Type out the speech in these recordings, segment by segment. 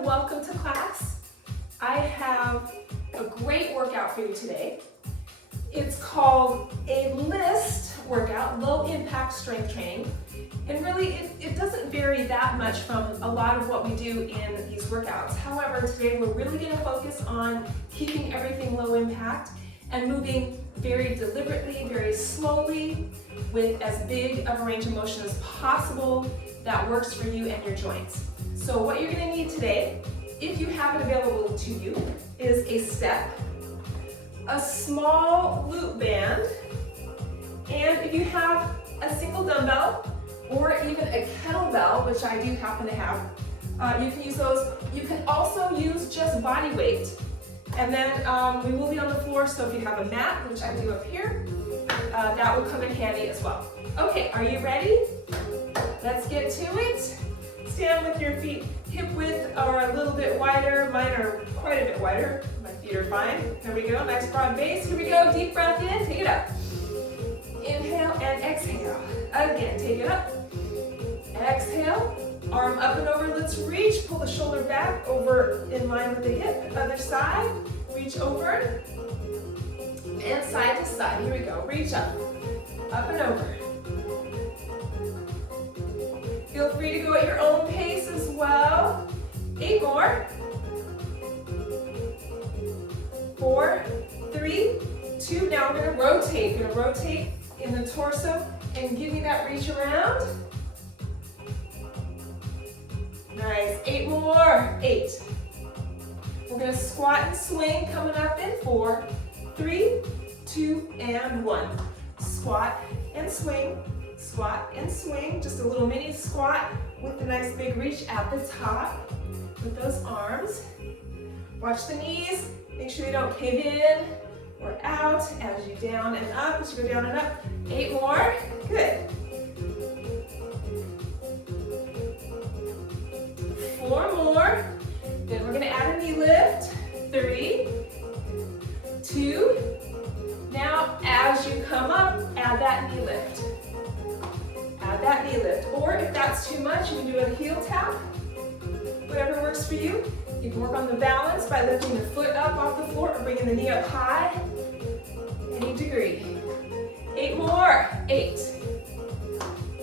everyone, welcome to class. I have a great workout for you today. It's called a list workout, low impact strength training. And really, it doesn't vary that much from a lot of what we do in these workouts. However, today we're really going to focus on keeping everything low impact and moving very deliberately, very slowly, with as big of a range of motion as possible that works for you and your joints. So what you're going to need today, if you have it available to you, is a step, a small loop band, and if you have a single dumbbell or even a kettlebell, which I do happen to have, you can use those. You can also use just body weight. And then we will be on the floor, so if you have a mat, which I do up here, that will come in handy as well. Okay, are you ready? Let's get to it. Stand with your feet hip width or a little bit wider. Mine are quite a bit wider. My feet are fine. There we go, nice broad base. Here we go, deep breath in, take it up. Inhale and exhale. Again, take it up. Exhale, arm up and over, let's reach. Pull the shoulder back over in line with the hip. Other side, reach over. And side to side, here we go, reach up and over. Feel free to go at your own pace as well. 8 more. 4, 3, 2. Now we're going to rotate. We're going to rotate in the torso and give me that reach around. Nice. 8 more. 8. We're going to squat and swing coming up in 4, 3, 2, and 1. Squat and swing. Squat and swing, just a little mini squat with a nice big reach at the top with those arms. Watch the knees, make sure they don't cave in or out as you down and up, as you go down and up. 8 more, good. 4 more, then we're gonna add a knee lift. 3, 2, now as you come up, add that knee lift. Add that knee lift. Or if that's too much, you can do a heel tap. Whatever works for you. You can work on the balance by lifting the foot up off the floor or bringing the knee up high. Any degree. 8 more. 8,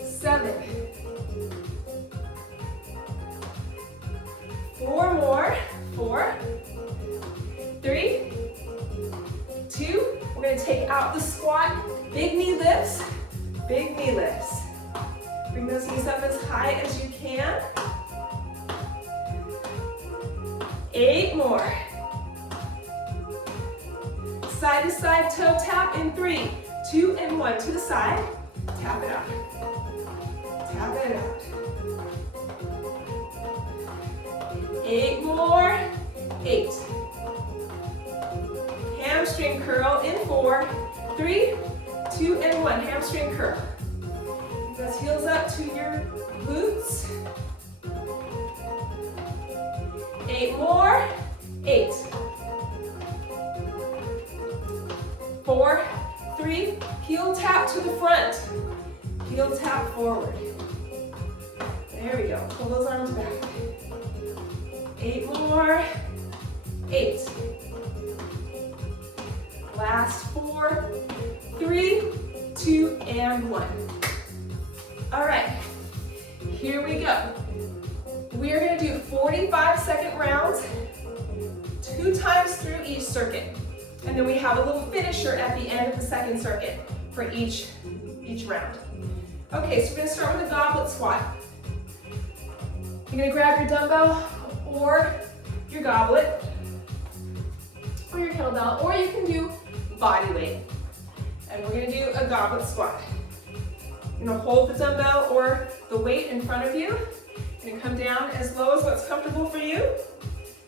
7, 4 more. 4, 3, 2. We're going to take out the squat. Big knee lifts. Big knee lifts. Bring those knees up as high as you can. 8 more. Side to side toe tap in 3, 2, and 1. To the side. Tap it out. Tap it out. 8 more. 8. Hamstring curl in 4, 3, 2, and 1. Hamstring curl. Those heels up to your glutes. 8 more. 8. 4, 3. Heel tap to the front. Heel tap forward. There we go. Pull those arms back. 8 more. 8. Last 4, 3, 2, and 1. All right, here we go. We are going to do 45-second rounds, 2 times through each circuit. And then we have a little finisher at the end of the second circuit for each round. Okay, so we're going to start with a goblet squat. You're going to grab your dumbbell or your goblet or your kettlebell, or you can do body weight. And we're going to do a goblet squat. You're going to hold the dumbbell or the weight in front of you. You're going to come down as low as what's comfortable for you.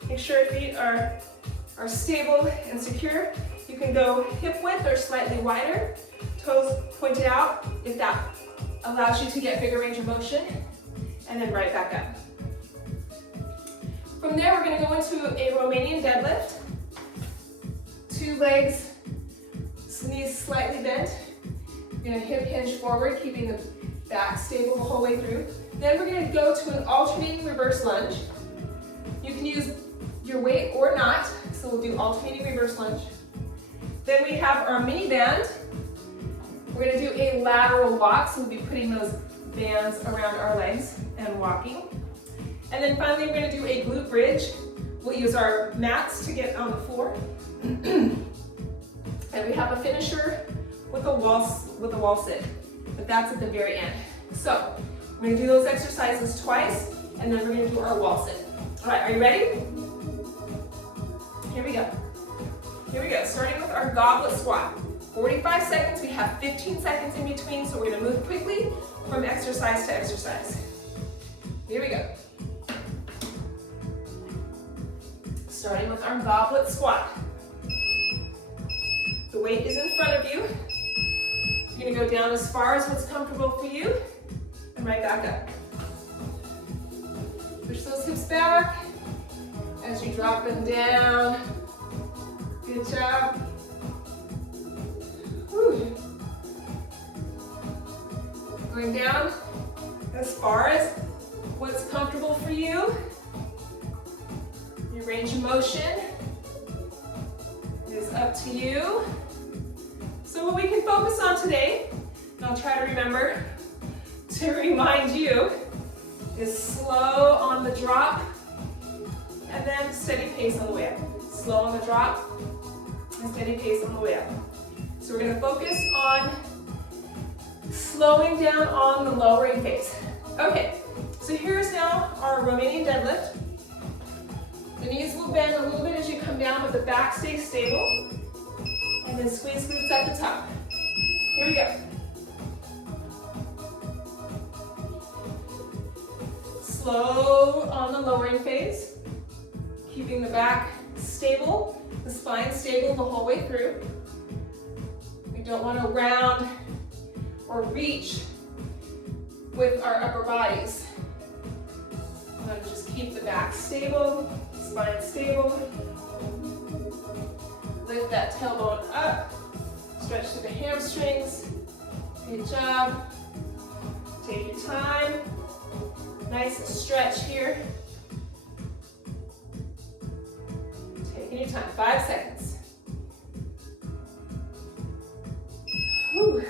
Make sure your feet are stable and secure. You can go hip width or slightly wider. Toes pointed out if that allows you to get bigger range of motion. And then right back up. From there, we're going to go into a Romanian deadlift. 2 legs, knees slightly bent. You're going to hip hinge forward, keeping the back stable the whole way through. Then we're going to go to an alternating reverse lunge. You can use your weight or not, so we'll do alternating reverse lunge. Then we have our mini band. We're gonna do a lateral walk, so we'll be putting those bands around our legs and walking. And then finally, we're gonna do a glute bridge. We'll use our mats to get on the floor. And we have a finisher with a wall sit, but that's at the very end. So we're gonna do those exercises twice, and then we're gonna do our wall sit. All right, are you ready? Here we go. Here we go, starting with our goblet squat. 45 seconds, we have 15 seconds in between, so we're gonna move quickly from exercise to exercise. Here we go. Starting with our goblet squat. The weight is in front of you. You're gonna go down as far as what's comfortable for you, and right back up. Push those hips back as you drop them down. Good job. Whew. Going down as far as what's comfortable for you. Your range of motion is up to you. So what we can focus on today, and I'll try to remember to remind you, is slow on the drop and then steady pace on the way up. Slow on the drop and steady pace on the way up. So we're going to focus on slowing down on the lowering phase. Okay, so here's now our Romanian deadlift. The knees will bend a little bit as you come down, but the back stays stable. And then squeeze glutes at the top. Here we go. Slow on the lowering phase. Keeping the back stable, the spine stable the whole way through. We don't want to round or reach with our upper bodies. We want to just keep the back stable, spine stable. Lift that tailbone up, stretch through the hamstrings. Good job. Take your time. Nice stretch here. Taking your time, 5 seconds. Whew.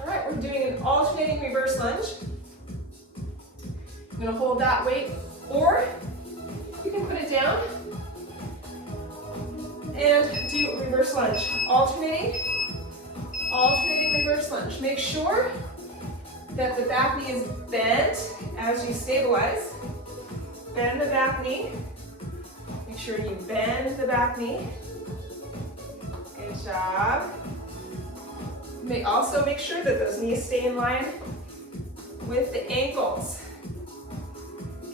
All right, we're doing an alternating reverse lunge. I'm gonna hold that weight, or you can put it down and do reverse lunge. Alternating reverse lunge. Make sure that the back knee is bent as you stabilize. Bend the back knee. Make sure you bend the back knee. Good job. Also make sure that those knees stay in line with the ankles.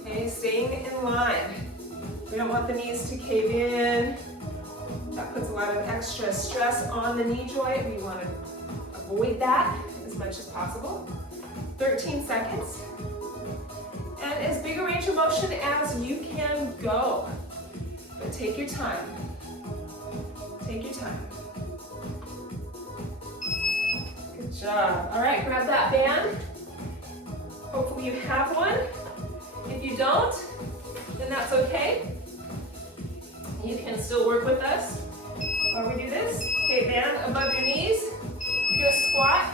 Okay, staying in line. We don't want the knees to cave in. That puts a lot of extra stress on the knee joint. We want to avoid that as much as possible. 13 seconds. And as big a range of motion as you can go. But take your time. Take your time. Good job. All right, grab that band. Hopefully you have one. If you don't, then that's okay. You can still work with us while we do this. Okay, band above your knees. You're gonna squat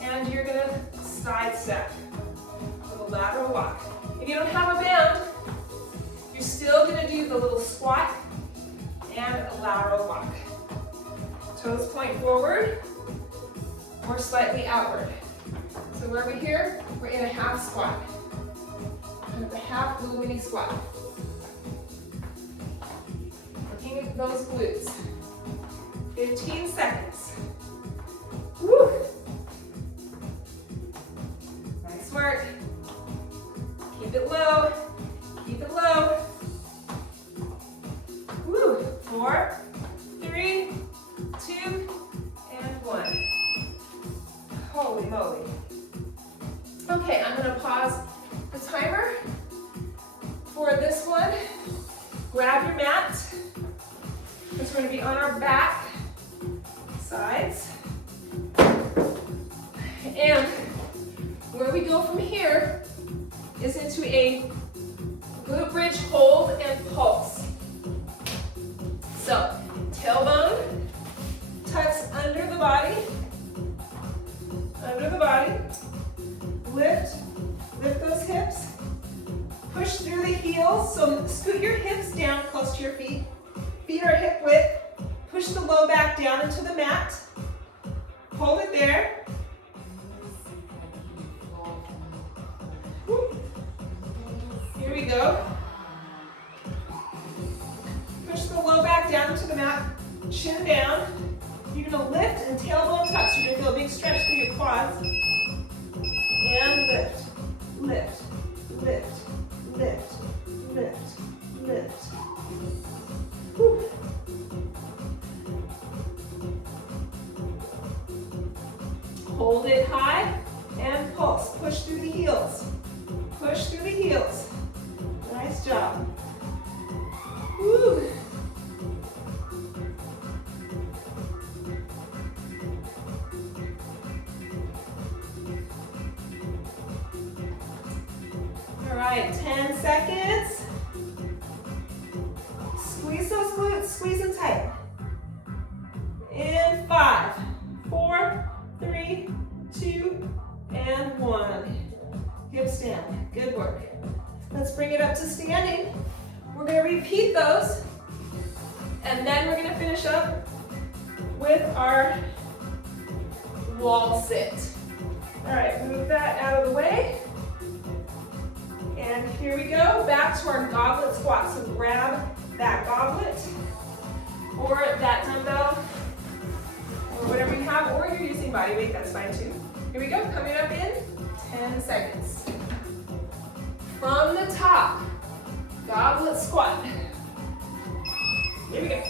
and you're gonna side step with a lateral walk. If you don't have a band, you're still gonna do the little squat and a lateral walk. Toes point forward or slightly outward. So where we're here, we're in a half squat. Kind of a half little mini squat. Working at those glutes. 15 seconds. Woo! Nice work. Keep it low. Keep it low. Woo! 4, 3, 2, and 1. Holy moly. Okay, I'm going to pause the timer for this one. Grab your mat, because we're going to be on our back sides. And where we go from here is into a glute bridge, hold, and pulse. So, tailbone tucks under the body. Under the body. Lift those hips. Push through the heels, so scoot your hips down close to your feet. Feet are hip width. Push the low back down into the mat. Hold it there. Woo. Here we go. Push the low back down into the mat. Chin down. You're going to lift and tailbone tuck. So you're going to feel a big stretch through your quads. And lift, lift, lift, lift, lift, lift. Whew. Hold it high and pulse. Push through the heels. Push through the heels. Nice job. Woo. All right, 10 seconds. Squeeze those glutes, squeeze them tight. In 5, 4, 3, 2, and 1. Hips down, good work. Let's bring it up to standing. We're gonna repeat those, and then we're gonna finish up with our wall sit. All right, move that out of the way. And here we go, back to our goblet squat. So grab that goblet or that dumbbell or whatever you have, or you're using body weight, that's fine too. Here we go, coming up in 10 seconds. From the top, goblet squat. Here we go.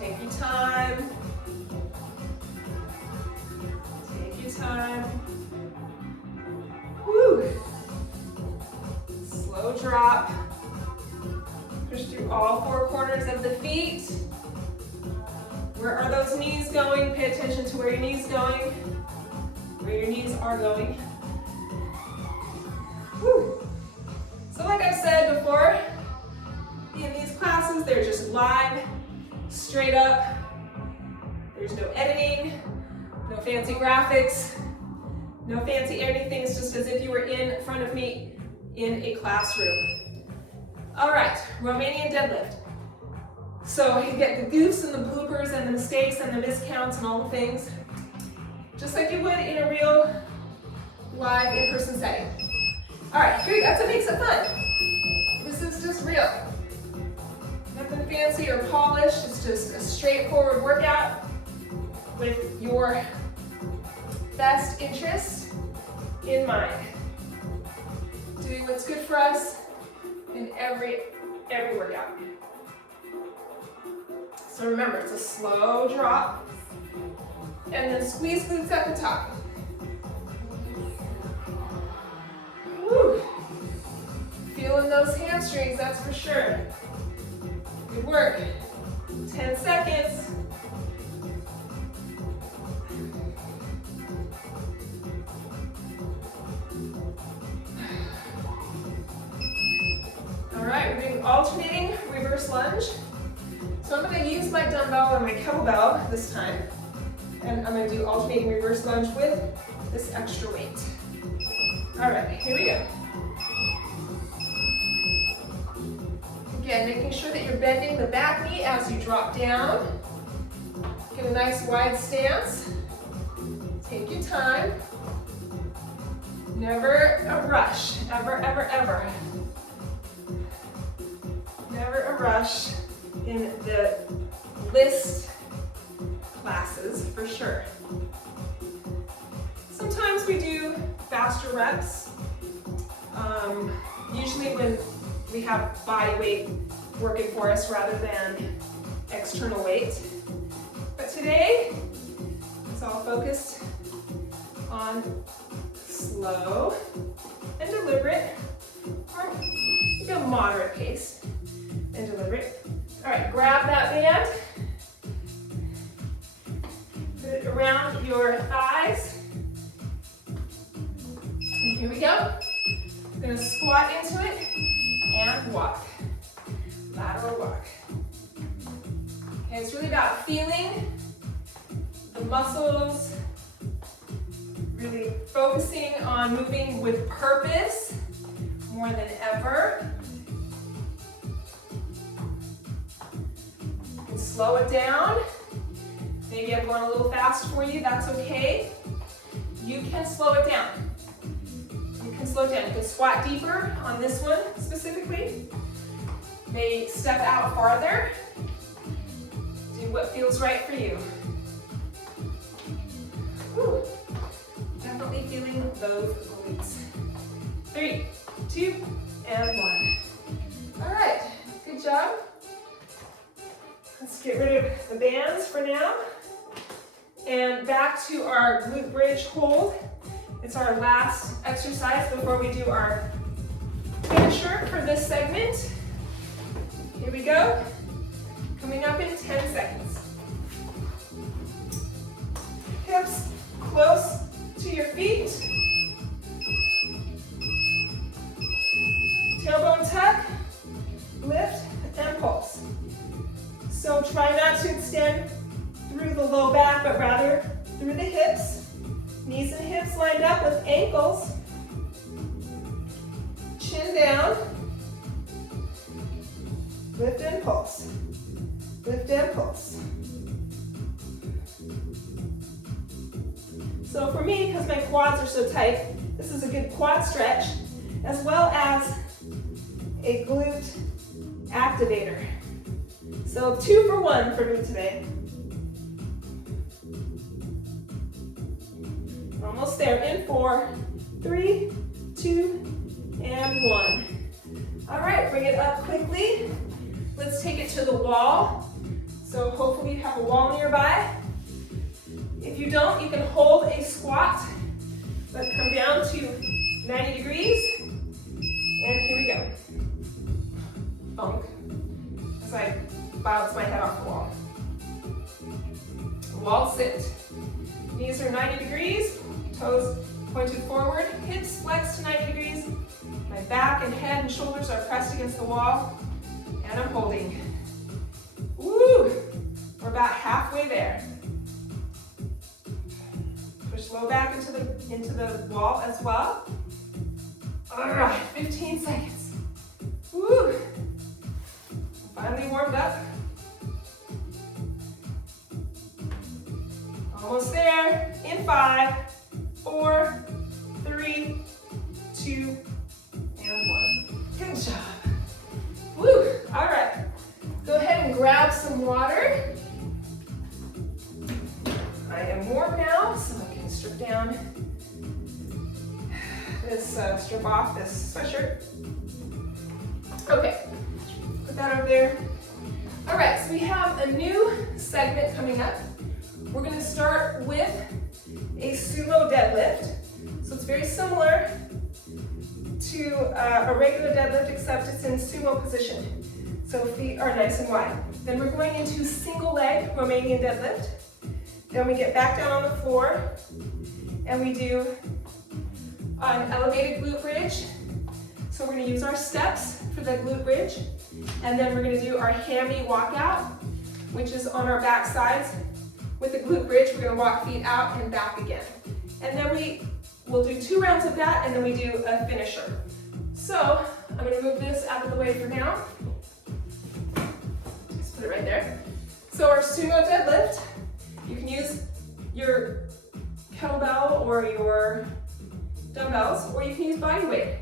Take your time. Time. Woo. Slow drop. Push through all 4 corners of the feet. Where are those knees going? Pay attention to where your knees going. Where your knees are going. Woo. So like I've said before, in these classes, they're just live, straight up. There's no editing. No fancy graphics, no fancy anything. It's just as if you were in front of me in a classroom. All right, Romanian deadlift. So you get the goofs and the bloopers and the mistakes and the miscounts and all the things, just like you would in a real live in-person setting. All right, here you go. That's what makes it fun. This is just real. Nothing fancy or polished. It's just a straightforward workout with your best interest in mind. Doing what's good for us in every workout. So remember, it's a slow drop, and then squeeze glutes at the top. Woo. Feeling those hamstrings, that's for sure. Good work. 10 seconds. All right, we're doing alternating reverse lunge. So I'm going to use my dumbbell or my kettlebell this time, and I'm going to do alternating reverse lunge with this extra weight. All right, here we go. Again, making sure that you're bending the back knee as you drop down. Get a nice wide stance. Take your time. Never a rush, ever, ever, ever. Never a rush in the list classes, for sure. Sometimes we do faster reps, usually when we have body weight working for us rather than external weight. But today, it's all focused on slow and deliberate, or a moderate pace and deliberate. All right, grab that band, put it around your thigh. Here we go. I'm gonna squat into it and walk. Lateral walk. Okay, it's really about feeling the muscles, really focusing on moving with purpose more than ever. You can slow it down. Maybe I'm going a little fast for you, that's okay. You can slow it down. You can slow it down. You can squat deeper on this one specifically. Maybe step out farther. Do what feels right for you. Whew. Definitely feeling those glutes. 3, 2, and 1. All right, good job. Let's get rid of the bands for now. And back to our glute bridge hold. It's our last exercise before we do our finisher for this segment. Here we go. Coming up in 10 seconds. Hips close to your feet. Tailbone tuck, lift, and pulse. So try not to extend through the low back, but rather through the hips. Knees and hips lined up with ankles. Chin down. Lift and pulse. Lift and pulse. So for me, because my quads are so tight, this is a good quad stretch, as well as a glute activator. So 2 for 1 for me today. Almost there. In 4, 3, 2, and 1. All right, bring it up quickly. Let's take it to the wall. So hopefully you have a wall nearby. If you don't, you can hold a squat, but come down to 90 degrees. And here we go. Bunk. As I bounce my head off the wall. Wall sit. Knees are 90 degrees, toes pointed forward, hips flex to 90 degrees. My back and head and shoulders are pressed against the wall, and I'm holding. Woo! We're about halfway there. Push low back into the wall as well. All right, 15 seconds. Woo! Finally warmed up. Almost there. In 5, 4, 3, 2, and 1. Good job. Woo! All right. Go ahead and grab some water. I am warm now, so I can strip down this, strip off this sweatshirt. Okay, put that over there. All right, so we have a new segment coming up. We're gonna start with a sumo deadlift. So it's very similar to a regular deadlift, except it's in sumo position. So feet are nice and wide. Then we're going into single leg Romanian deadlift. Then we get back down on the floor and we do an elevated glute bridge. So we're gonna use our steps for the glute bridge. And then we're gonna do our hammy walkout, which is on our back sides. With the glute bridge, we're gonna walk feet out and back again. And then we'll do 2 rounds of that, and then we do a finisher. So I'm gonna move this out of the way for now. Just put it right there. So our sumo deadlift, you can use your kettlebell or your dumbbells, or you can use body weight.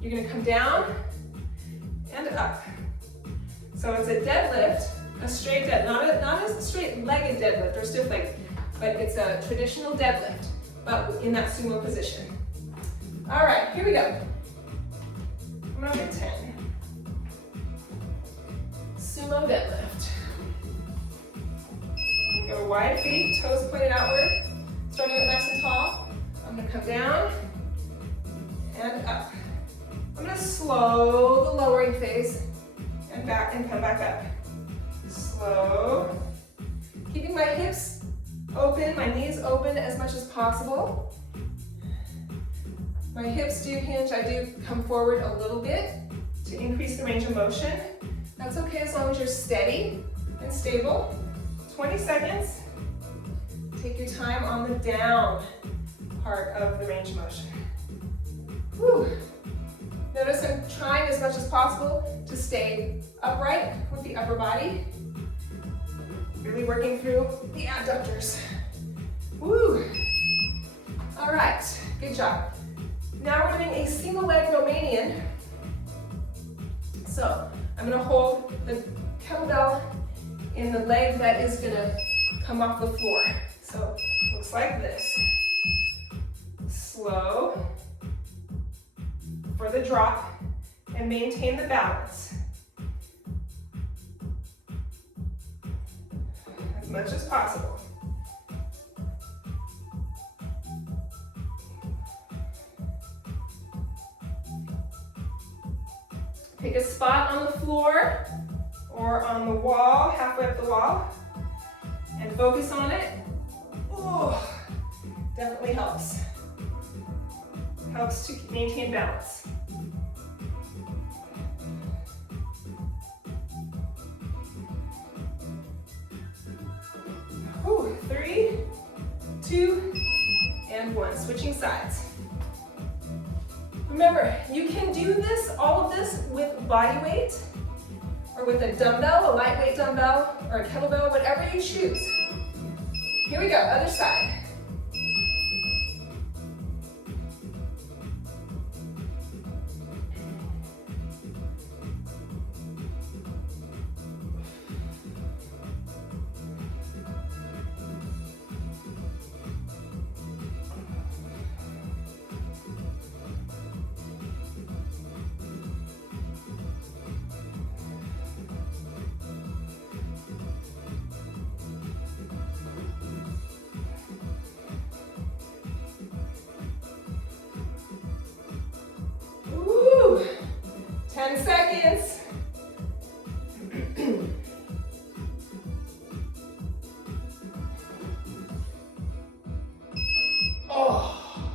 You're gonna come down and up. So it's a deadlift, a straight deadlift, not a straight-legged deadlift or stiff-legged, but it's a traditional deadlift, but in that sumo position. All right, here we go. I'm gonna get 10. Sumo deadlift. Go wide feet, toes pointed outward, starting up nice and tall. I'm gonna come down and up. I'm gonna slow the lowering phase and back and come back up. Slow. Keeping my hips open, my knees open as much as possible. My hips do hinge. I do come forward a little bit to increase the range of motion. That's okay as long as you're steady and stable. 20 seconds. Take your time on the down part of the range of motion. Whew. Notice I'm trying as much as possible to stay upright with the upper body. Really working through the abductors. Woo! All right, good job. Now we're doing a single leg Romanian. So I'm gonna hold the kettlebell in the leg that is gonna come off the floor. So looks like this. Slow for the drop and maintain the balance. As much as possible. Pick a spot on the floor or on the wall, halfway up the wall, and focus on it. Oh, definitely helps. Helps to maintain balance. Ooh, 3, 2, and 1. Switching sides. Remember, you can do this, all of this, with body weight, or with a dumbbell, a lightweight dumbbell, or a kettlebell, whatever you choose. Here we go, other side. Woo! 10 seconds. Oh.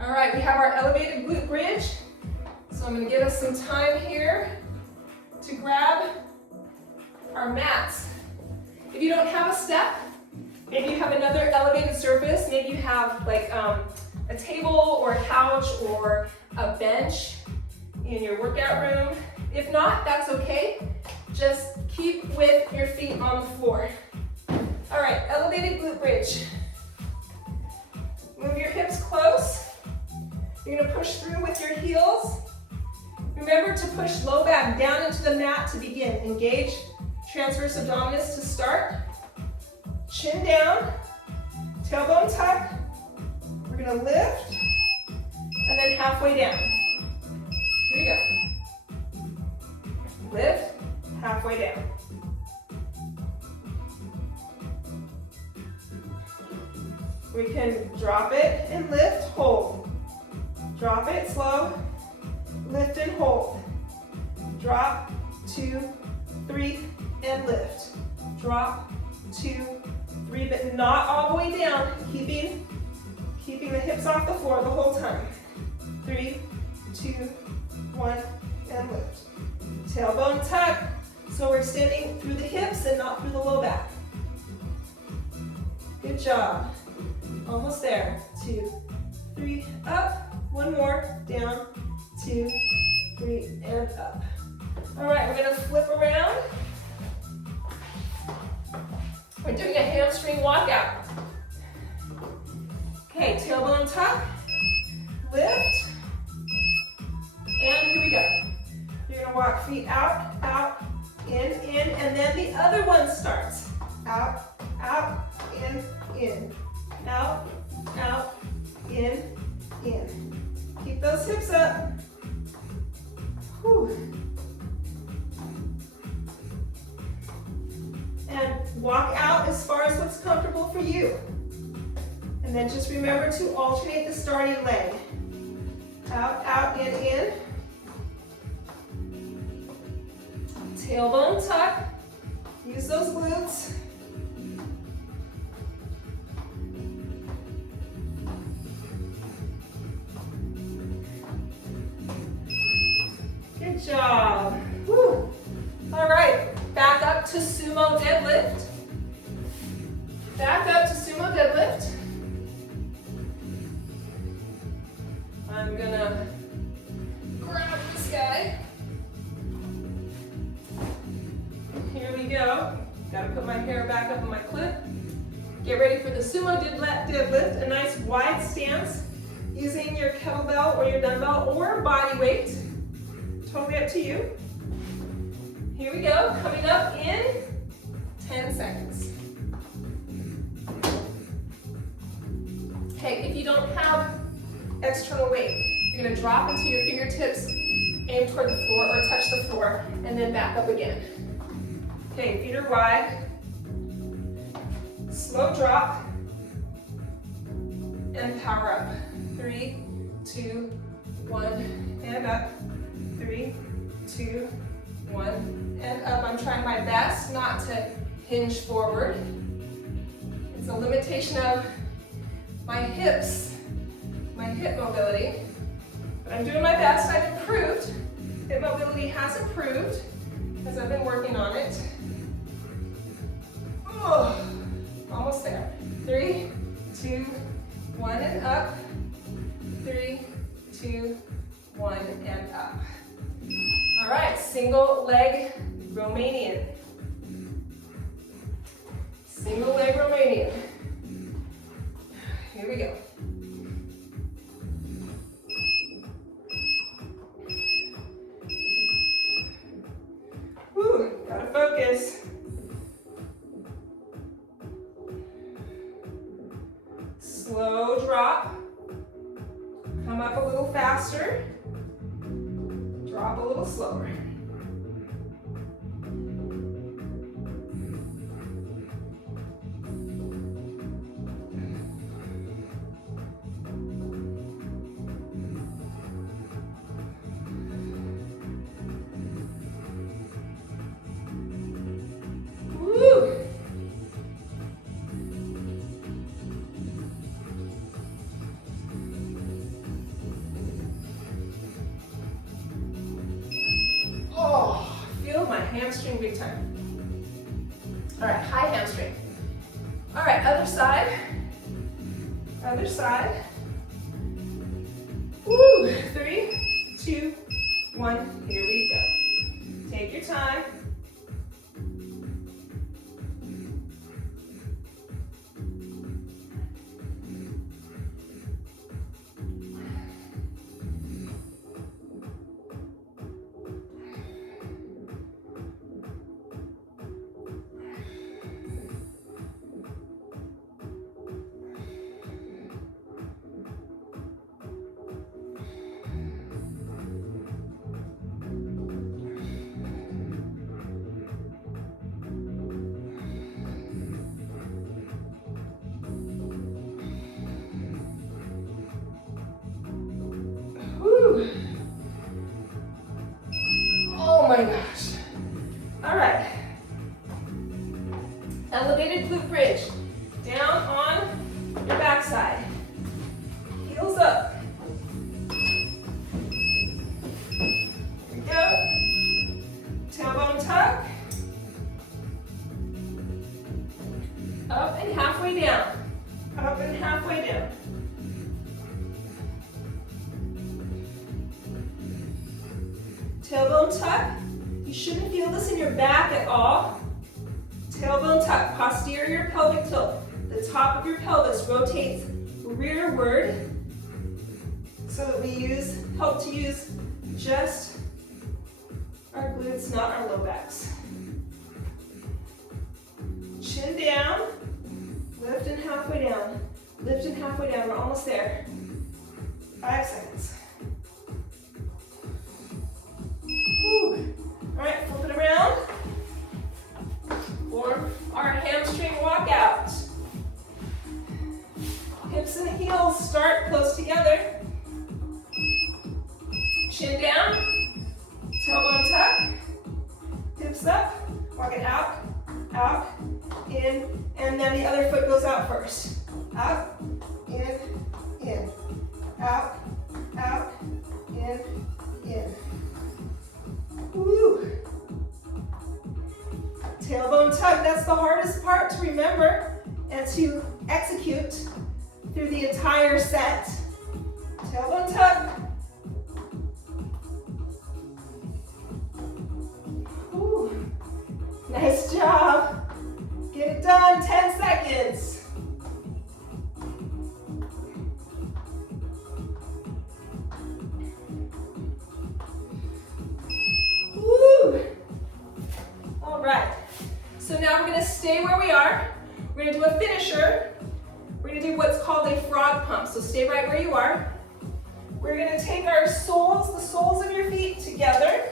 All right, we have our elevated glute bridge. So I'm going to give us some time here to grab our mats. If you don't have a step, maybe you have another elevated surface. Maybe you have like a table or a couch or a bench in your workout room. If not, that's okay. Just keep with your feet on the floor. All right, elevated glute bridge. Move your hips close. You're gonna push through with your heels. Remember to push low back down into the mat to begin. Engage transverse abdominis to start. Chin down, tailbone tuck. We're gonna lift, and then halfway down. Here we go. Lift, halfway down. We can drop it and lift, hold. Drop it, slow, lift and hold. Drop, 2, 3, and lift. Drop, 2, 3, but not all the way down, keeping the hips off the floor the whole time. 3, 2, 1, and lift. Tailbone tuck, so we're extending through the hips and not through the low back. Good job. Almost there. 2, 3, up. One more, down, 2, 3, and up. All right, we're gonna flip around. We're doing a hamstring walkout. Okay, tailbone tuck, lift, and here we go. You're gonna walk feet out, out, in, and then the other one starts. Out, out, in, out, out, in. Keep those hips up. Whew. And walk out as far as what's comfortable for you. And then just remember to alternate the starting leg. Out, out, in. Tailbone tuck. Use those glutes. job. Woo. All right, back up to sumo deadlift. Back up to sumo deadlift. I'm gonna grab this guy. Here we go. Gotta put my hair back up on my clip. Get ready for the sumo deadlift, a nice wide stance using your kettlebell or your dumbbell or body weight. Totally up to you. Here we go, coming up in 10 seconds. Okay, if you don't have external weight, you're gonna drop into your fingertips, aim toward the floor or touch the floor, and then back up again. Okay, feet are wide. Slow drop and power up. 3, 2, 1, and up. 3, 2, 1, and up. I'm trying my best not to hinge forward. It's a limitation of my hips, my hip mobility, but I'm doing my best. I've improved. Hip mobility has improved as I've been working on it. Oh, almost there. 3, 2, 1, and up. 3, 2, 1, and up. All right, single leg Romanian. Single leg Romanian. Here we go. Woo, gotta focus. Slow drop. Come up a little faster. Drop a little slower. Woo! Oh, feel my hamstring big time. All right, high hamstring. All right, other side. Other side. Woo! 3, 2, 1. Here we go. Take your time. Oh my gosh. All right. Elevated glute bridge. Down on your backside. Heels up. Here we go. Tailbone tuck. Up and halfway down. Up and halfway down. Tailbone tuck. You shouldn't feel this in your back at all. Tailbone tuck, posterior pelvic tilt. The top of your pelvis rotates rearward so that we help to use just our glutes, not our low backs. Chin down, lift and halfway down. Lift and halfway down, we're almost there. 5 seconds. Woo. All right, flip it around. Form our hamstring walkout. Hips and heels start close together. Chin down, tailbone tuck, hips up, walk it out, out, in, and then the other foot goes out first. Out, in, out, out, in. to execute through the entire set. Tailbone tuck. Ooh. Nice job. Get it done, 10 seconds. Woo. All right, so now we're gonna stay where we are. We're gonna do a finisher. We're gonna do what's called a frog pump, so stay right where you are. We're gonna take our soles, the soles of your feet together,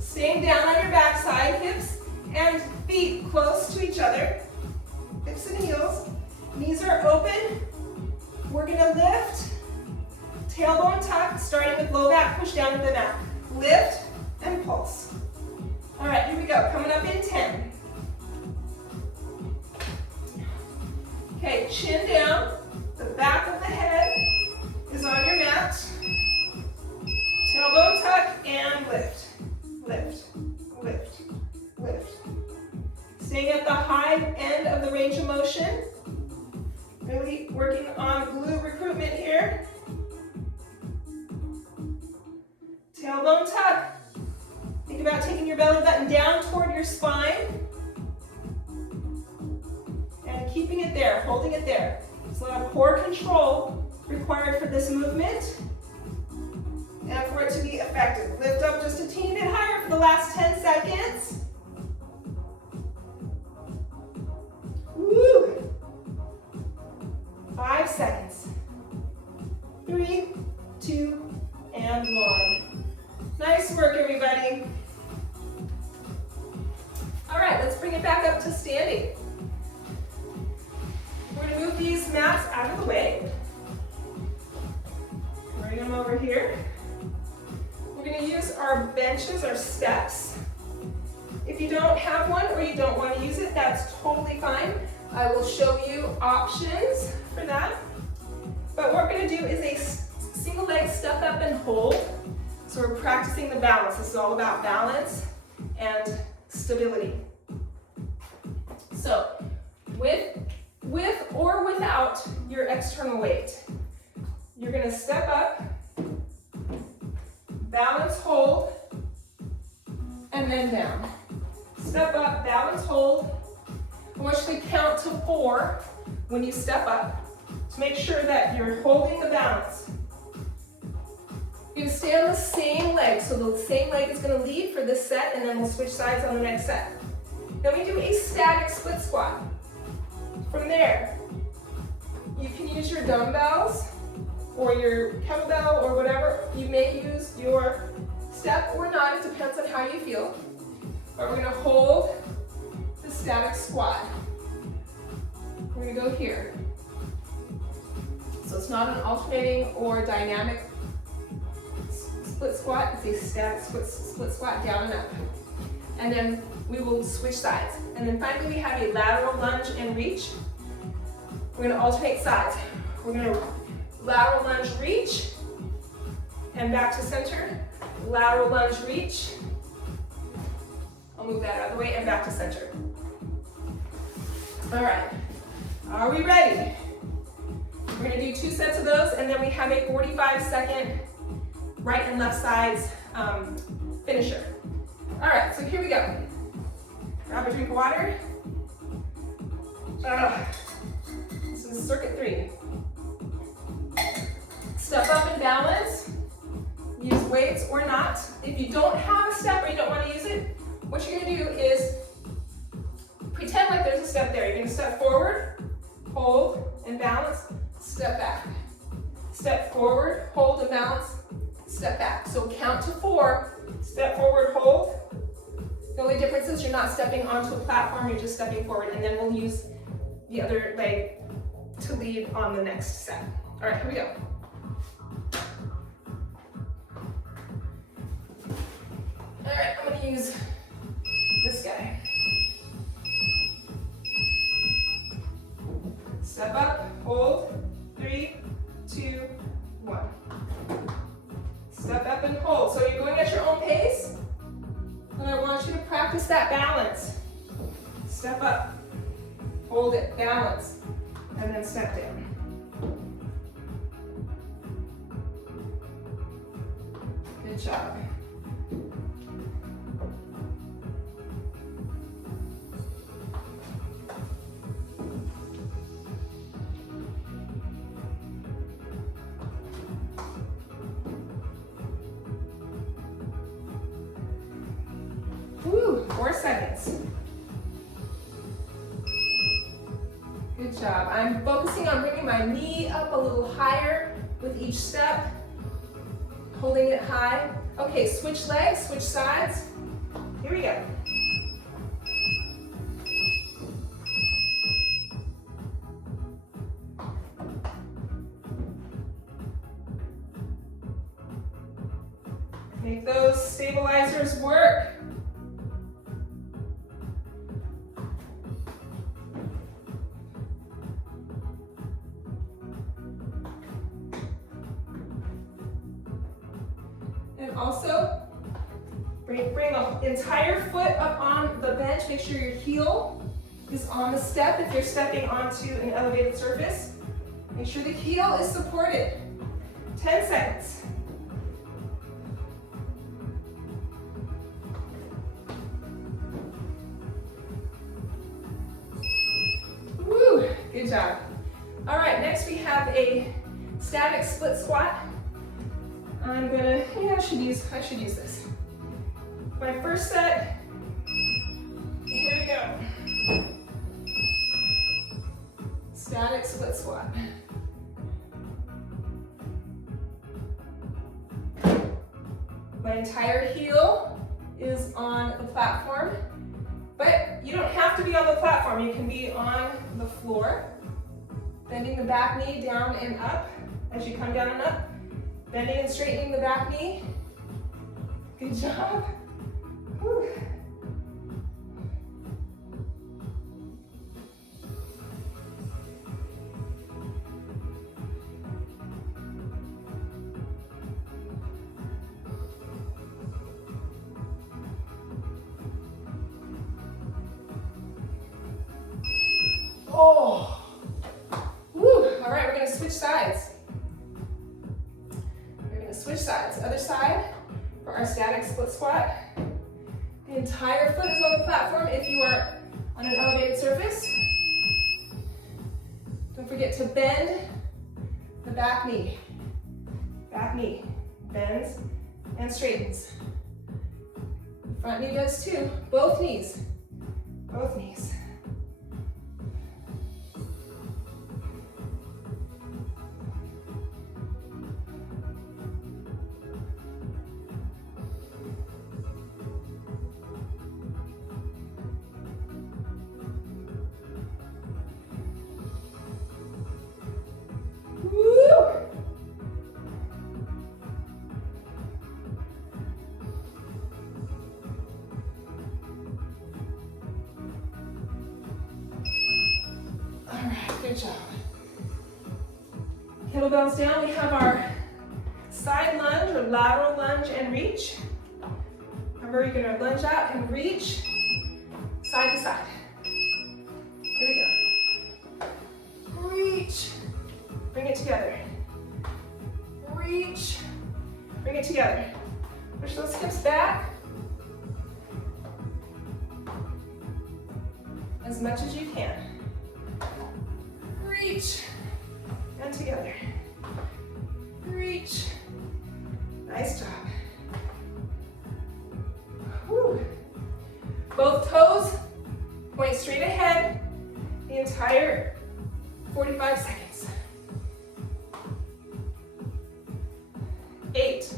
staying down on your backside, hips and feet close to each other, hips and heels. Knees are open. We're gonna lift, tailbone tuck, starting with low back push down to the mat. Lift and pulse. All right, here we go, coming up in 10. Okay, chin down, the back of the head is on your mat. Tailbone tuck and lift, lift, lift, lift. Staying at the high end of the range of motion. Really working on glute recruitment here. Tailbone tuck. Think about taking your belly button down toward your spine. And keeping it there, holding it there. There's a lot of core control required for this movement and for it to be effective. Lift up just a teeny bit higher for the last 10 seconds. Woo! 5 seconds. 3, 2, and 1. Nice work, everybody. All right, let's bring it back up to standing. We're gonna move these mats out of the way. Bring them over here. We're gonna use our benches, our steps. If you don't have one or you don't want to use it, that's totally fine. I will show you options for that. But what we're gonna do is a single leg step up and hold. So we're practicing the balance. This is all about balance and stability. So with or without your external weight, you're gonna step up, balance, hold, and then down. Step up, balance, hold. I want you to count to 4 when you step up to make sure that you're holding the balance. You're gonna stay on the same leg, so the same leg is gonna lead for this set, and then we'll switch sides on the next set. Then we do a static split squat. From there, you can use your dumbbells or your kettlebell or whatever. You may use your step or not, it depends on how you feel. But we're gonna hold the static squat. We're gonna go here. So it's not an alternating or dynamic split squat, it's a static split squat down and up. And then we will switch sides. And then finally we have a lateral lunge and reach. We're gonna alternate sides. We're gonna lateral lunge, reach, and back to center. Lateral lunge, reach. I'll move that out of the way and back to center. All right, are we ready? We're gonna do 2 sets of those, and then we have a 45-second right and left sides finisher. All right, so here we go. Grab a drink of water. This is circuit 3. Step up and balance. Use weights or not. If you don't have a step or you don't want to use it, what you're going to do is pretend like there's a step there. You're going to step forward, hold, and balance, step back. Step forward, hold, and balance, step back. So count to 4, step forward, hold. The only difference is you're not stepping onto a platform, you're just stepping forward, and then we'll use the other leg to lead on the next set. All right, here we go. All right, I'm gonna use this guy. Step up, hold, 3, 2, 1. Step up and hold. So you're going at your own pace, and I want you to practice that balance. Step up, hold. hold it, balance, and then step down. Good job. Woo, 4 seconds. Good job. I'm focusing on bringing my knee up a little higher with each step, holding it high. Okay, switch legs, switch sides. Here we go. Make those stabilizers work. And also, bring the entire foot up on the bench. Make sure your heel is on the step if you're stepping onto an elevated surface. Make sure the heel is supported. 10 seconds. Woo, good job. All right, next we have a static split squat. I'm gonna, I should use this. My first set, here we go. Static split squat. My entire heel is on the platform, but you don't have to be on the platform. You can be on the floor, bending the back knee down and up as you come down and up. Bending and straightening the back knee. Good job. Whew. Oh. Woo. All right, we're going to switch sides. Switch sides. Other side for our static split squat. The entire foot is on the platform if you are on an elevated surface. Don't forget to bend the back knee. Back knee bends and straightens. The front knee does too. Both knees. Both knees. Good job. Kettlebells down. We have our side lunge or lateral lunge and reach. Remember, you're going to lunge out and reach side to side. Here we go. Reach. Bring it together. Reach. Bring it together. Push those hips back as much as you can. Reach, and together. Reach. Nice job. Whew. Both toes point straight ahead the entire 45 seconds. 8.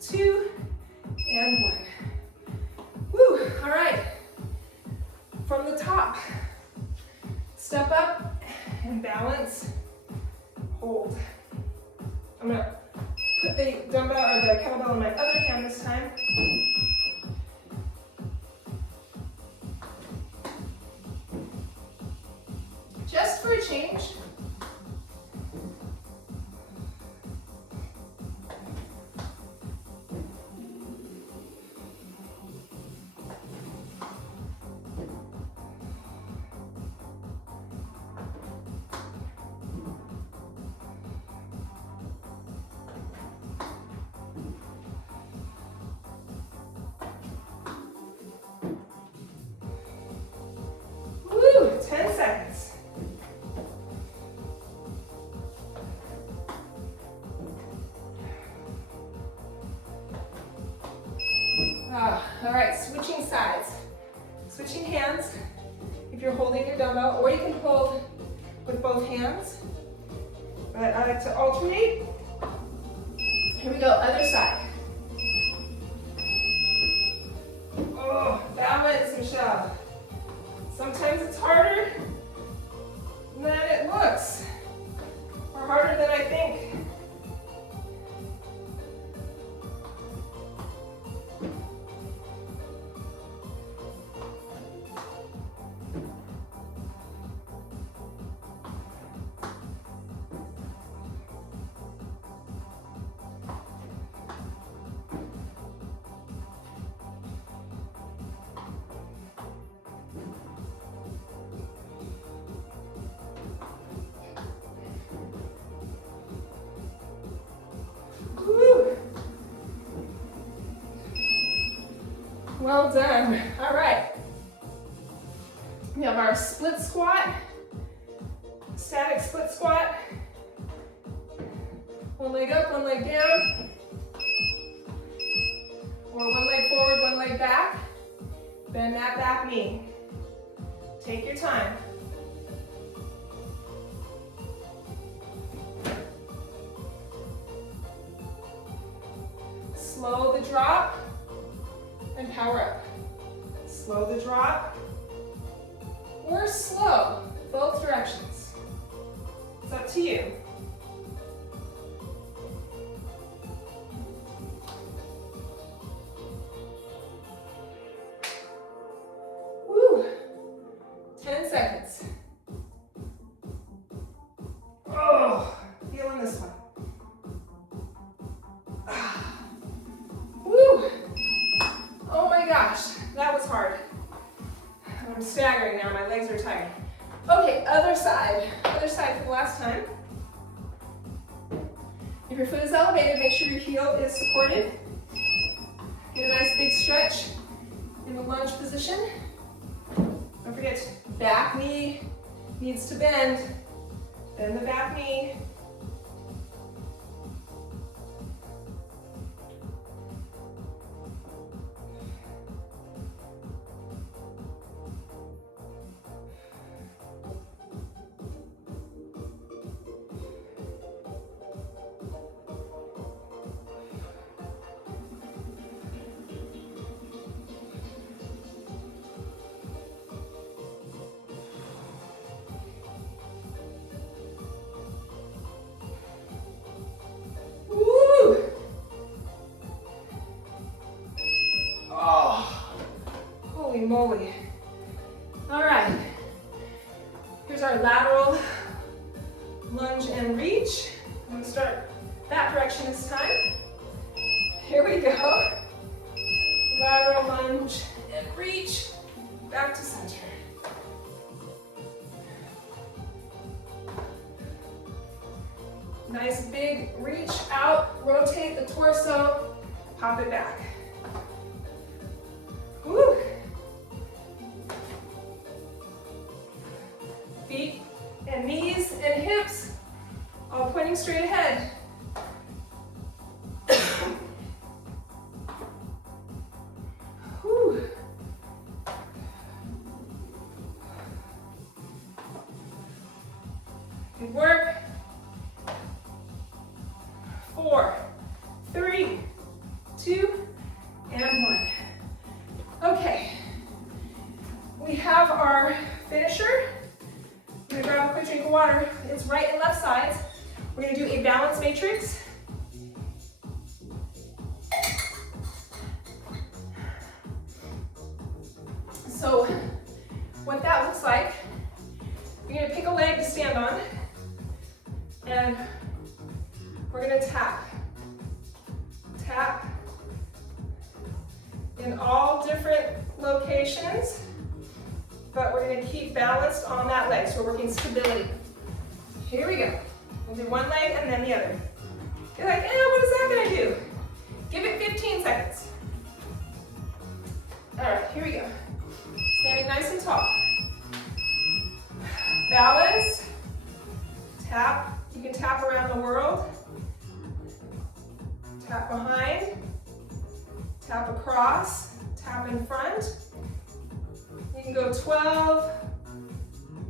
2, and 1. Woo, all right. From the top, step up and balance, hold. I'm gonna put the dumbbell or the kettlebell in my other hand this time. Just for a change. right, switching sides. Switching hands if you're holding your dumbbell, or you can hold with both hands. But I like to alternate. Here we go, other side. Oh, balance, Michelle. Sometimes it's harder than it looks, or harder than I think. Well done. All right. We have our split squat, static split squat. One leg up, one leg down. Or one leg forward, one leg back. Bend that back knee. Take your time. Slow the drop and power up. Slow the drop or slow, both directions. It's up to you. Woo! 10 seconds. Oh, feeling this one. Woo! Oh my gosh, that was hard. I'm staggering now, my legs are tired. Okay, other side for the last time. If your foot is elevated, make sure your heel is supported. Get a nice big stretch in the lunge position. Don't forget, back knee needs to bend. Bend the back knee. Moly. All right, here's our lateral lunge and reach. I'm going to start that direction this time. Here we go. Lateral lunge and reach, back to center. Nice big reach out, rotate the torso, pop it back. Woo. Feet and knees and hips all pointing straight ahead. Whew. Good work. 4, 3, 2, and 1. Okay, we have our finisher. I'm gonna grab a quick drink of water. It's right and left sides. We're gonna do a balance matrix. So what that looks like, you're gonna pick a leg to stand on, and we're gonna tap. Tap in all different locations. But we're going to keep balanced on that leg, so we're working stability. Here we go. We'll do one leg and then the other. You're like, what is that going to do? Give it 15 seconds. All right, here we go. Standing nice and tall. Balance. Tap. You can tap around the world. Tap behind. Tap across. Tap in front. You can go 12,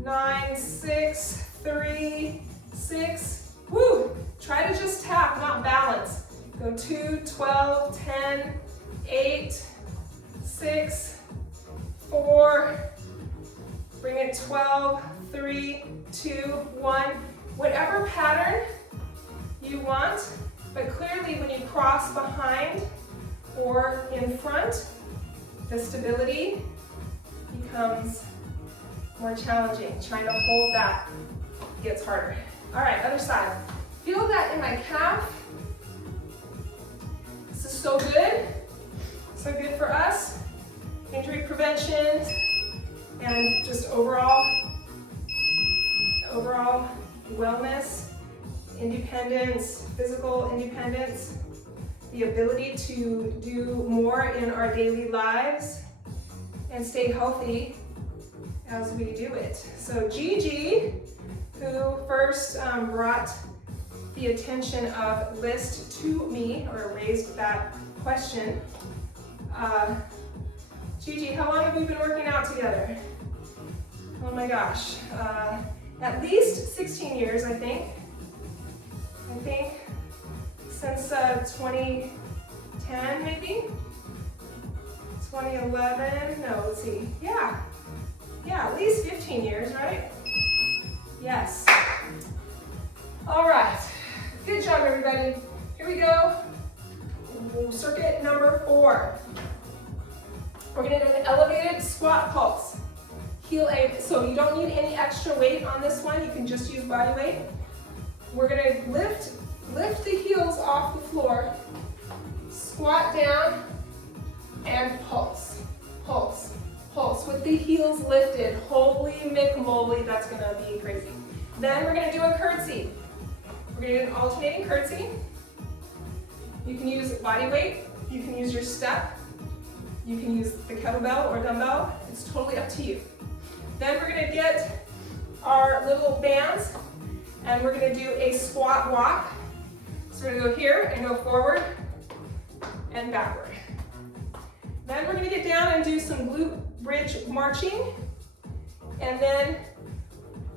9, 6, 3, 6. Woo! Try to just tap, not balance. Go 2, 12, 10, 8, 6, 4. Bring it 12, 3, 2, 1. Whatever pattern you want, but clearly when you cross behind or in front, the stability becomes more challenging. Trying to hold that gets harder. All right, other side. Feel that in my calf. This is so good. So good for us. Injury prevention and just overall wellness, independence, physical independence, the ability to do more in our daily lives and stay healthy as we do it. So Gigi, who first brought the attention of list to me, or raised that question. Gigi, how long have we been working out together? Oh my gosh, at least 16 years, I think. I think since 2010, maybe? 2011, no, let's see. Yeah, at least 15 years, right? Yes. All right, good job, everybody. Here we go. Circuit number 4. We're gonna do an elevated squat pulse. So you don't need any extra weight on this one. You can just use body weight. We're gonna lift the heels off the floor, squat down, and pulse, pulse, pulse with the heels lifted. Holy McMoly, that's gonna be crazy. Then we're gonna do a curtsy. We're gonna do an alternating curtsy. You can use body weight, you can use your step, you can use the kettlebell or dumbbell. It's totally up to you. Then we're gonna get our little bands and we're gonna do a squat walk. So we're gonna go here and go forward and backward. Then we're gonna get down and do some glute bridge marching. And then,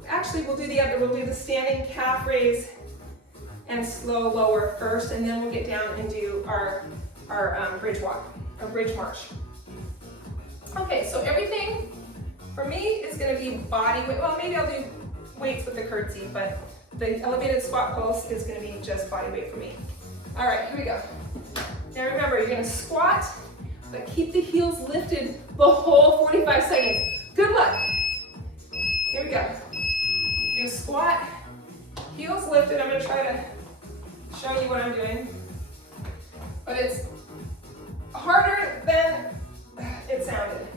actually we'll do the other, we'll do the standing calf raise and slow lower first, and then we'll get down and do our bridge walk, our bridge march. Okay, so everything for me is gonna be body weight. Well, maybe I'll do weights with the curtsy, but the elevated squat pulse is gonna be just body weight for me. All right, here we go. Now remember, you're gonna squat, but keep the heels lifted the whole 45 seconds. Good luck. Here we go. You're gonna squat, heels lifted. I'm gonna try to show you what I'm doing, but it's harder than it sounded.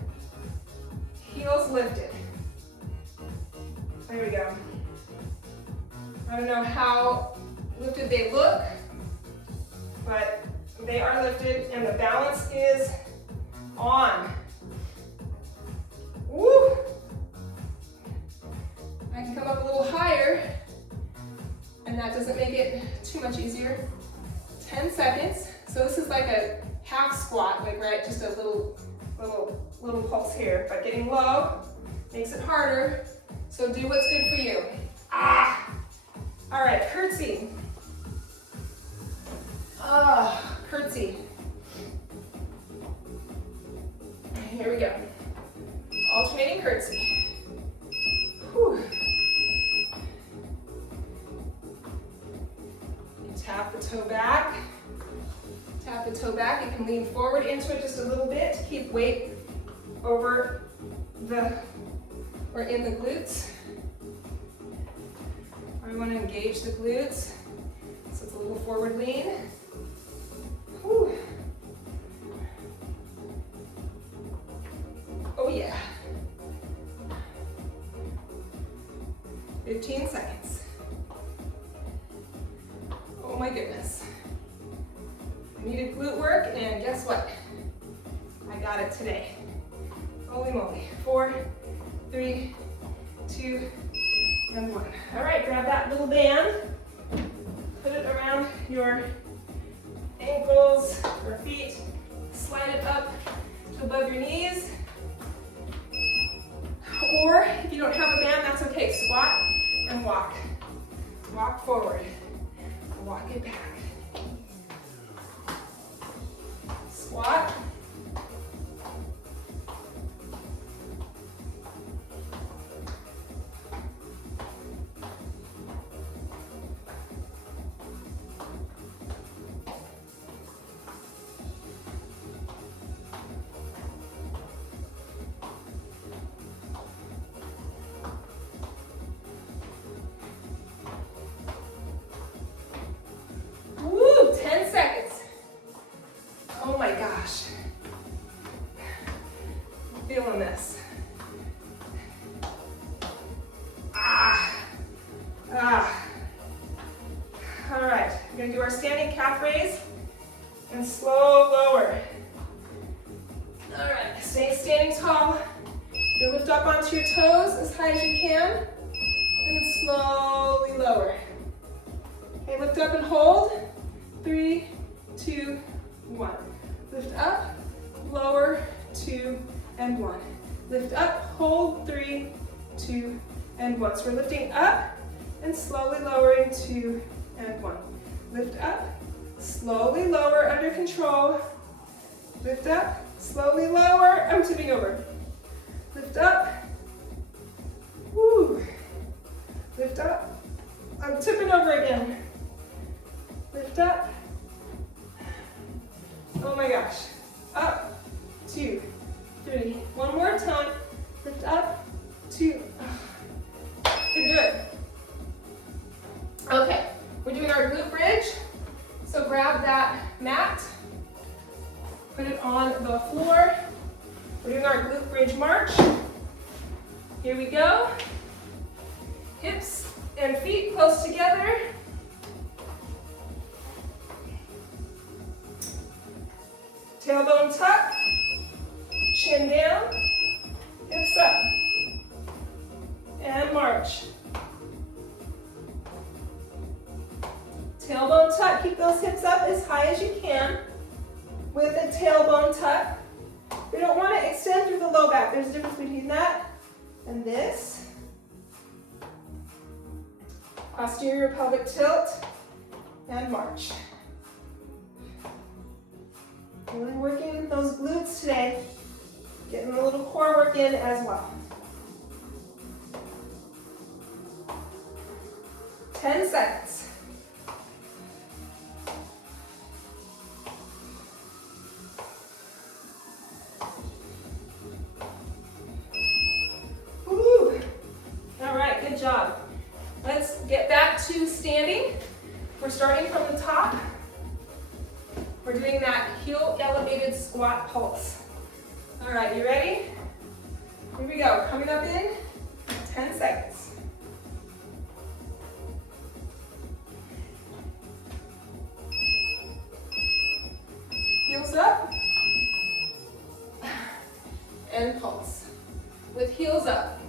Heels lifted. There we go. I don't know how lifted they look, but they are lifted and the balance is on. Woo! I can come up a little higher, and that doesn't make it too much easier. 10 seconds. So this is like a half squat, like right, just a little pulse here, but getting low makes it harder. So do what's good for you. Ah! All right, curtsy. Curtsy. Here we go. Alternating curtsy. Whew. Tap the toe back. Tap the toe back. You can lean forward into it just a little bit to keep weight over or in the glutes. We want to engage the glutes. So it's a little forward lean. Whew. Oh yeah. 15 seconds. Oh my goodness. I needed glute work, and guess what? I got it today. Holy moly. 4, 3, 2, and 1. All right, grab that little band, put it around your ankles or feet, slide it up above your knees. Or if you don't have a band, that's okay. Squat and walk. Walk forward. Walk it back. Squat. Woo, 10 seconds. Oh my gosh. I'm feeling this. All right, we're gonna do our standing calf raise and slow lower. All right, stay standing tall. You're gonna lift up onto your toes as high as you can, and then slowly lower. Okay, lift up and hold. 3, 2, 1. Lift up, lower, 2, and 1. Lift up, hold, 3, 2, and 1. So we're lifting up and slowly lowering, 2, and 1. Lift up, slowly lower, under control. Lift up, slowly lower. I'm tipping over. Lift up. Woo. Lift up. I'm tipping over again. Lift up. Oh my gosh. Up. 2, 3. One more time. Lift up. 2. Good. Okay. We're doing our glute bridge. So grab that mat. Put it on the floor. We're doing our glute bridge march. Here we go. Hips and feet close together. Tailbone tuck, chin down, hips up, and march. Tailbone tuck, keep those hips up as high as you can with a tailbone tuck. We don't want to extend through the low back. There's a difference between that and this. Posterior pelvic tilt and march. Really working those glutes today. Getting a little core work in as well. 10 seconds. Woo. All right, good job. Let's get back to standing. We're starting from the top. We're doing that heel elevated squat pulse. All right, you ready? Here we go. Coming up in 10 seconds. Heels up and pulse. With heels up.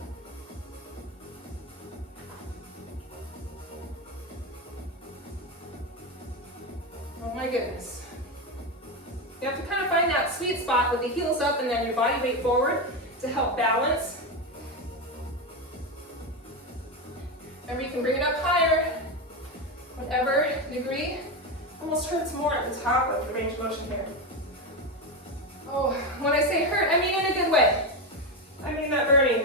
Oh my goodness. You have to kind of find that sweet spot with the heels up and then your body weight forward to help balance. Remember, you can bring it up higher, whatever degree. Almost hurts more at the top of the range of motion here. Oh, when I say hurt, I mean in a good way. I mean that burning.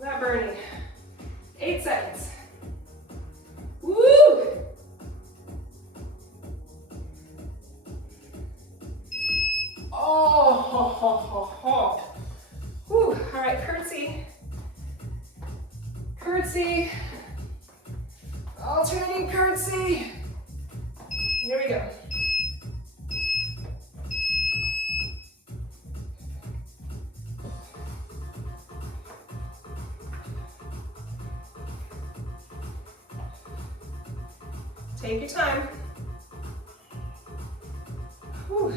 That burning. 8 seconds. Woo! Oh, ho, ho, ho, ho. Whew. All right, curtsy. Curtsy. Alternating curtsy. Here we go. Take your time. Whew.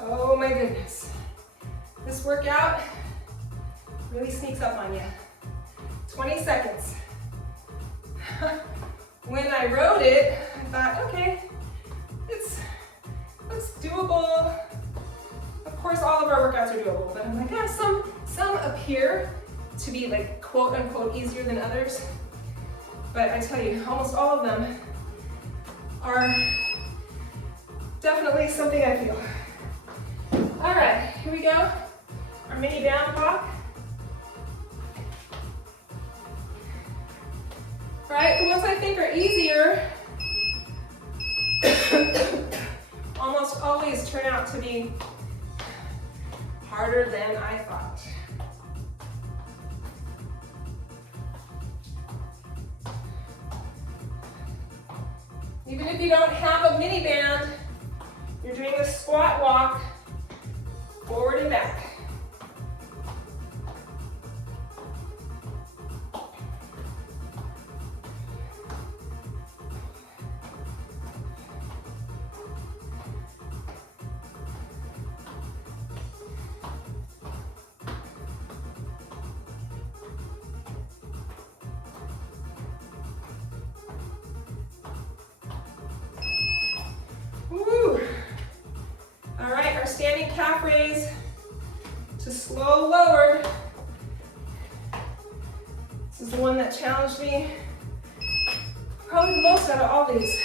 Oh my goodness. This workout really sneaks up on you. 20 seconds. When I wrote it, I thought, okay, it's it's doable. Of course, all of our workouts are doable, but I'm like, some appear to be like quote unquote easier than others. But I tell you, almost all of them are definitely something I feel. All right, here we go. Our mini down block. All right, the ones I think are easier almost always turn out to be harder than I thought. Even if you don't have a mini band, you're doing a squat walk, forward and back. Woo. All right, our standing calf raise to slow lower. This is the one that challenged me probably the most out of all these.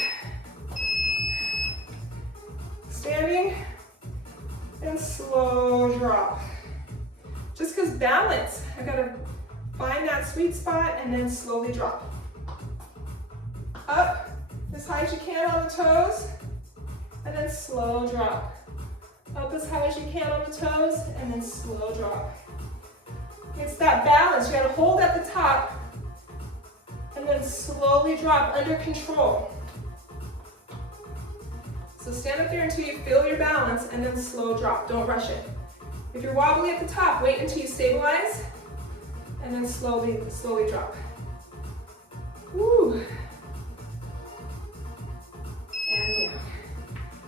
Standing and slow drop. Just because balance, I gotta find that sweet spot and then slowly drop. Up as high as you can on the toes, and then slow drop. Up as high as you can on the toes, and then slow drop. It's that balance. You gotta hold at the top, and then slowly drop under control. So stand up there until you feel your balance, and then slow drop. Don't rush it. If you're wobbly at the top, wait until you stabilize, and then slowly drop. Woo. And down.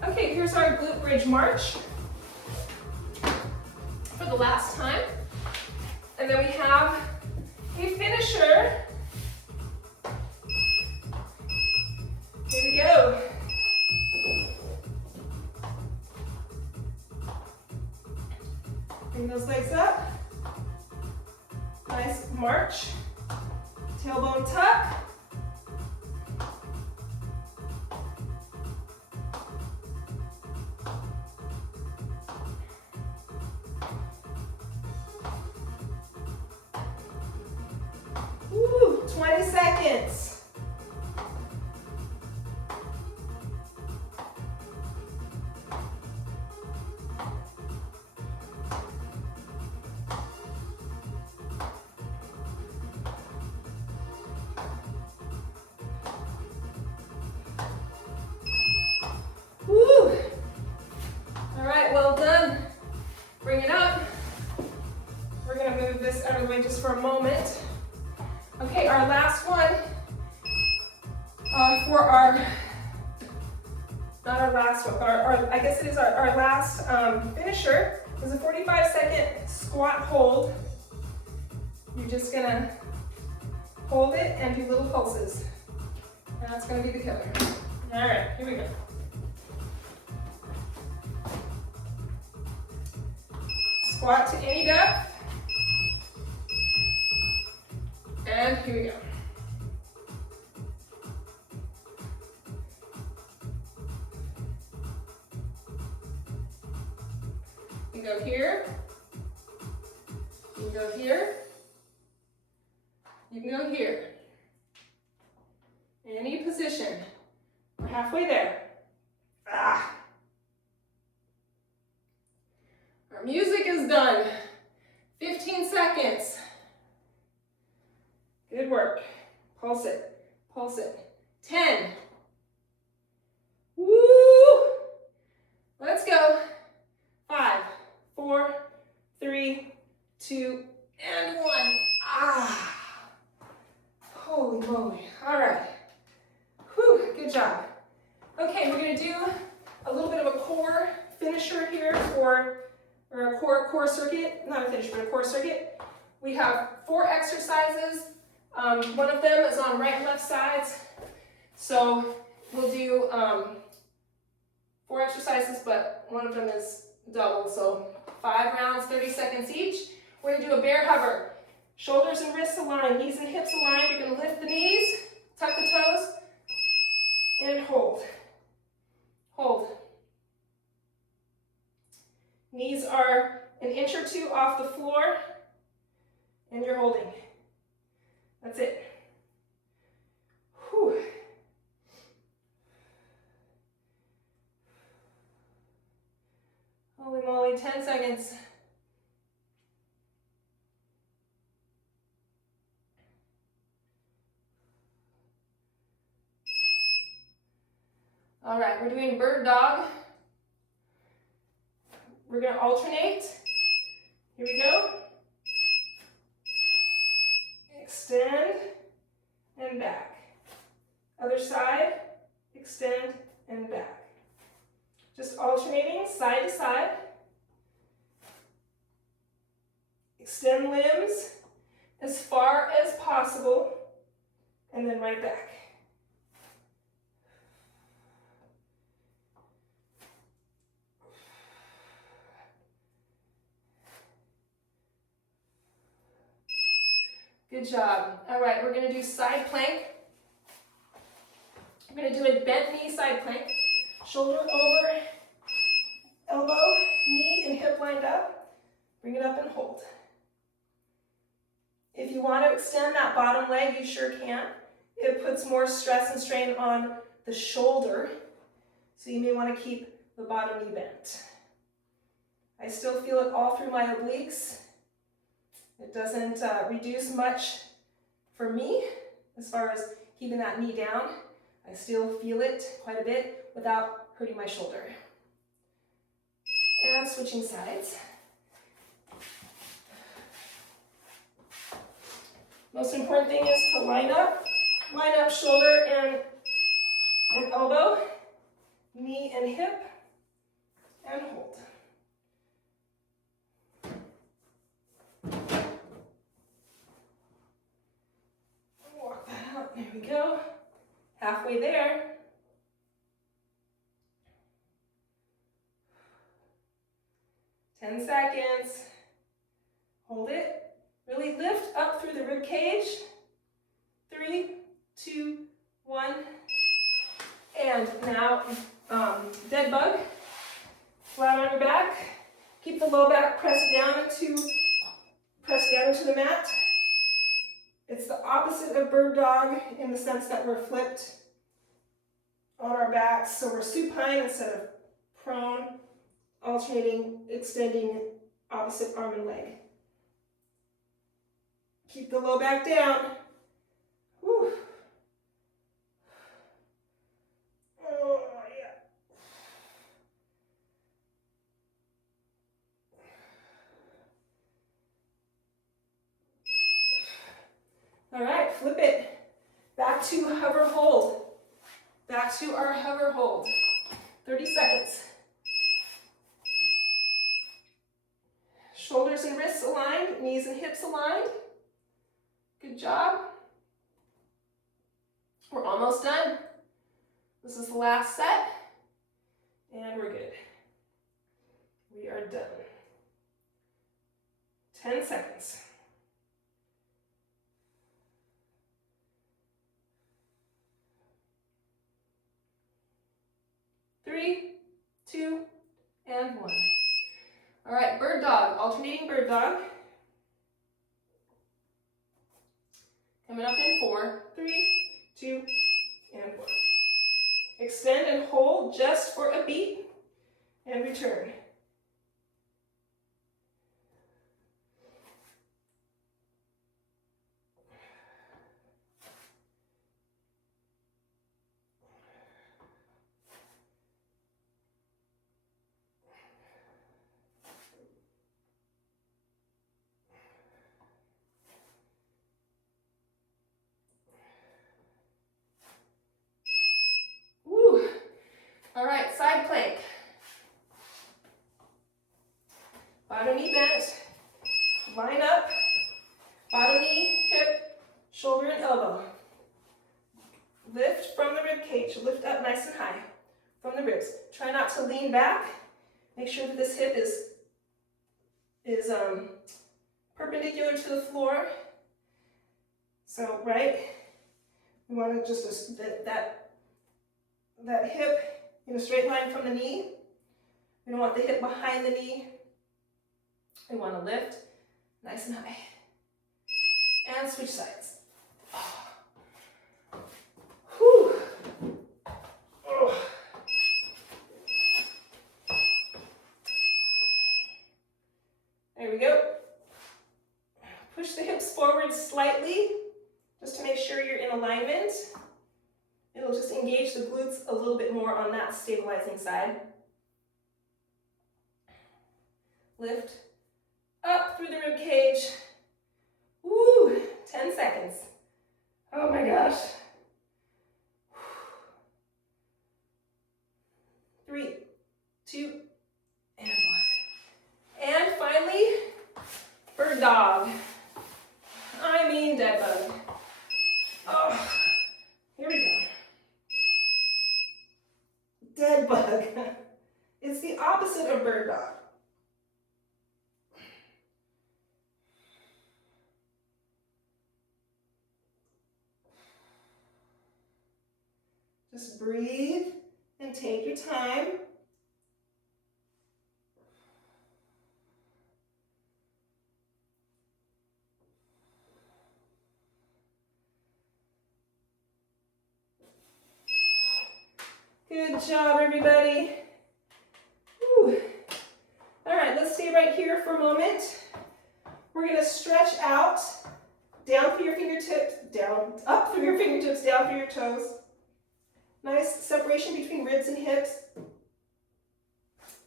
Okay, here's our glute bridge march for the last time. And then we have a finisher. Here we go. Bring those legs up. Nice march. Tailbone tuck. Woo, 20 seconds. Woo. All right, well done. Bring it up. We're gonna move this out of the way just for a moment. Okay, our last one for our, not our last one, but I guess it is our last finisher is a 45-second squat hold. You're just gonna hold it and do little pulses. And that's gonna be the killer. All right, here we go. Squat to any depth. And here we go. You can go here. You can go here. You can go here. Any position. We're halfway there. Ah. Our music is done. 15 seconds. Good work. Pulse it. Pulse it. 10. Woo! Let's go. 5, 4, 3, 2, and 1. Ah! Holy moly. All right. Whew, good job. Okay, we're going to do a little bit of a core finisher here or a core circuit. Not a finisher, but a core circuit. We have 4 exercises. One of them is on right and left sides. So we'll do 4 exercises, but one of them is double. So 5 rounds, 30 seconds each. We're going to do a bear hover. Shoulders and wrists aligned, knees and hips aligned. You're going to lift the knees, tuck the toes, and hold. Hold. Knees are an inch or 2 off the floor, and you're holding. That's it. Whew. Holy moly, 10 seconds. All right, we're doing bird dog. We're going to alternate. Here we go. Extend and back. Other side, extend and back. Just alternating side to side. Extend limbs as far as possible, and then right back. Good job. All right, we're going to do side plank. We're going to do a bent knee side plank. Shoulder over, elbow, knee and hip lined up. Bring it up and hold. If you want to extend that bottom leg, you sure can. It puts more stress and strain on the shoulder, so you may want to keep the bottom knee bent. I still feel it all through my obliques. It doesn't reduce much for me as far as keeping that knee down. I still feel it quite a bit without hurting my shoulder. And switching sides. Most important thing is to line up shoulder and elbow, knee and hip, and hold. Walk that out, there we go. Halfway there. Ten seconds. Hold it. Really lift up through the rib cage. 3, 2, 1. And now, dead bug. Flat on your back. Keep the low back pressed down into the mat. It's the opposite of bird dog in the sense that we're flipped on our backs. So we're supine instead of prone, alternating, extending opposite arm and leg. Keep the low back down. Whew. Oh, yeah. All right, flip it. Back to hover hold. Back to our hover hold. 30 seconds. Shoulders and wrists aligned, knees and hips aligned. Good job. We're almost done. This is the last set, and we're good. We are done. 10 seconds. 3, 2, and 1. All right, bird dog, alternating bird dog. Coming up in 4, 3, 2, and 1. Extend and hold just for a beat, and return. All right, side plank. Bottom knee bent, line up, bottom knee, hip, shoulder and elbow. Lift from the rib cage, lift up nice and high. from the ribs. Try not to lean back. Make sure that this hip is perpendicular to the floor. So, right, we want to just that hip in a straight line from the knee. We don't want the hip behind the knee. We want to lift nice and high. And switch sides. Whew. Oh. There we go. Push the hips forward slightly, just to make sure you're in alignment. It'll just engage the glutes a little bit more on that stabilizing side. Lift up through the rib cage. Woo, 10 seconds. Oh my gosh. 3, 2, and 1. And finally, bird dog. I mean dead bug. Oh, here we go. Dead bug. It's the opposite of bird dog. Just breathe and take your time. Good job, everybody. Whew. All right, let's stay right here for a moment. We're going to stretch out, down through your fingertips, down, up through your fingertips, down through your toes. Nice separation between ribs and hips.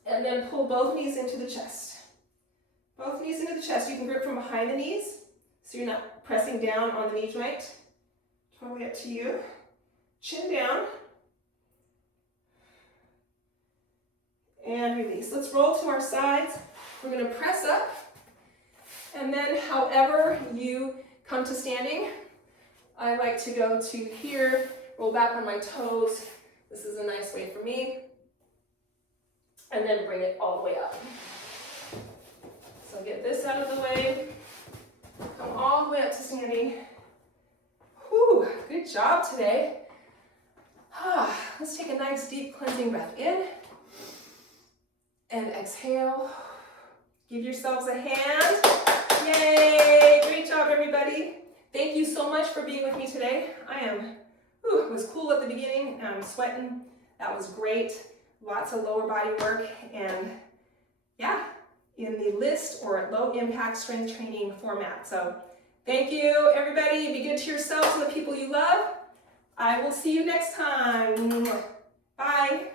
And then pull both knees into the chest. Both knees into the chest. You can grip from behind the knees, so you're not pressing down on the knee joint. Totally up to you. Chin down. And release. Let's roll to our sides. We're going to press up. And then however you come to standing, I like to go to here, roll back on my toes. This is a nice way for me. And then bring it all the way up. So get this out of the way. Come all the way up to standing. Whew, good job today. Let's take a nice deep cleansing breath in. And exhale. Give yourselves a hand. Yay! Great job, everybody. Thank you so much for being with me today. It was cool at the beginning. I'm sweating. That was great. Lots of lower body work. And yeah, in the list or low impact strength training format. So thank you, everybody. Be good to yourselves and the people you love. I will see you next time. Bye.